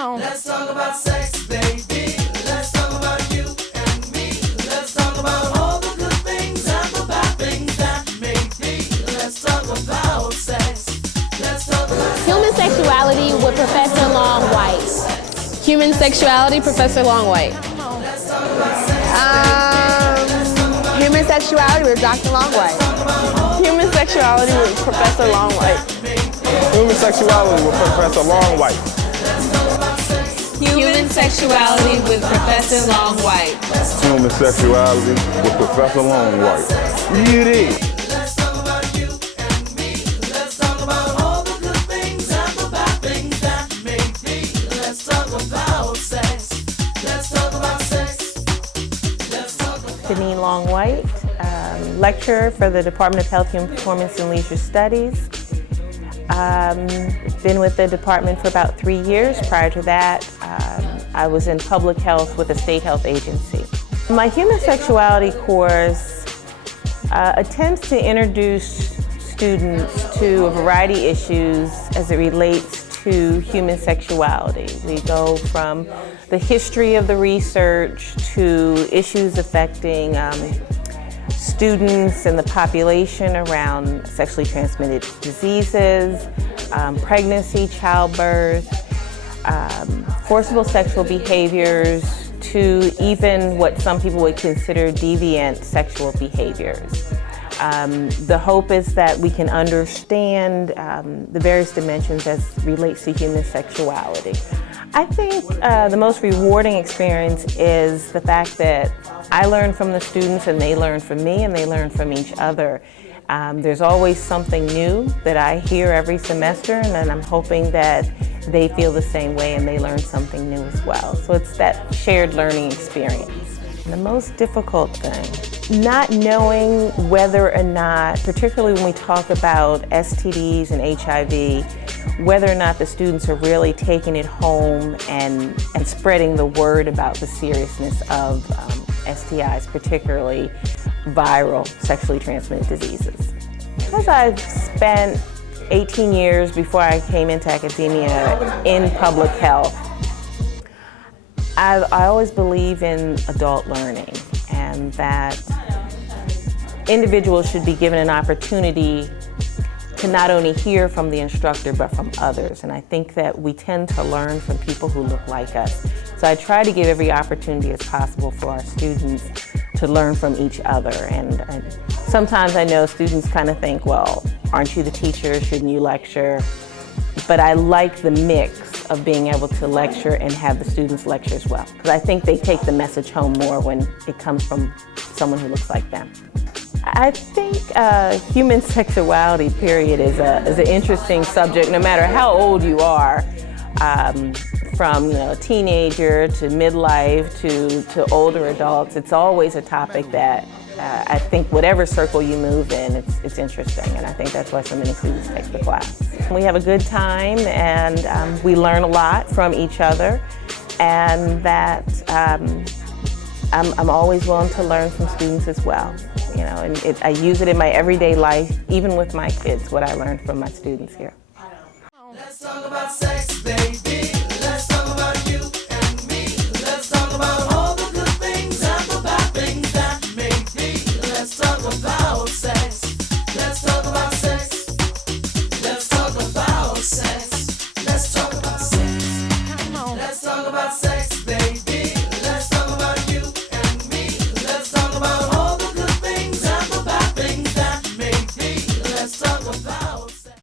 Let's talk about sex, baby. Let's talk about you and me. Let's talk about all the good things and the bad things that may be. Let's talk about sex. Let's talk about Human Sexuality with Professor Long White. Human Sexuality, Professor Long White. Human Sexuality with Dr. Long White. Human Sexuality with Professor Long White. Human Sexuality with Professor Long White. Human Sexuality with Professor Long White. Human Sexuality with Professor Long White. UD. Let's talk about you and me. Let's talk about all the good things and the bad things that may be. Let's talk about sex. Let's talk about sex. Let's talk about Janine Long White, lecturer for the Department of Health, Human Performance, and Leisure Studies. Been with the department for about 3 years. Prior to that, I was in public health with a state health agency. My Human Sexuality course attempts to introduce students to a variety of issues as it relates to human sexuality. We go from the history of the research to issues affecting students and the population around sexually transmitted diseases, pregnancy, childbirth, forcible sexual behaviors, to even what some people would consider deviant sexual behaviors. The hope is that we can understand the various dimensions as relates to human sexuality. I think the most rewarding experience is the fact that I learn from the students and they learn from me and they learn from each other. There's always something new that I hear every semester, and then I'm hoping that they feel the same way and they learn something new as well. So it's that shared learning experience. The most difficult thing, not knowing whether or not, particularly when we talk about STDs and HIV, whether or not the students are really taking it home and spreading the word about the seriousness of STIs, particularly viral sexually transmitted diseases. Because I've spent 18 years before I came into academia in public health, I always believe in adult learning, and that individuals should be given an opportunity to not only hear from the instructor but from others. And I think that we tend to learn from people who look like us. So I try to give every opportunity as possible for our students to learn from each other. And sometimes I know students kind of think, well, aren't you the teacher? Shouldn't you lecture? But I like the mix of being able to lecture and have the students lecture as well, because I think they take the message home more when it comes from someone who looks like them. I think human sexuality, period, is an interesting subject, no matter how old you are, from a teenager to midlife to older adults. It's always a topic that I think whatever circle you move in, it's interesting, and I think that's why so many students take the class. We have a good time, and we learn a lot from each other, and that I'm always willing to learn from students as well. And I use it in my everyday life, even with my kids, what I learned from my students here. Let's talk about sex, baby. Let's talk about you and me. Let's talk about all the good things and the bad things that may be. Let's talk about sex. Let's talk about sex. Let's talk about sex. Let's talk about sex. Let's talk about sex.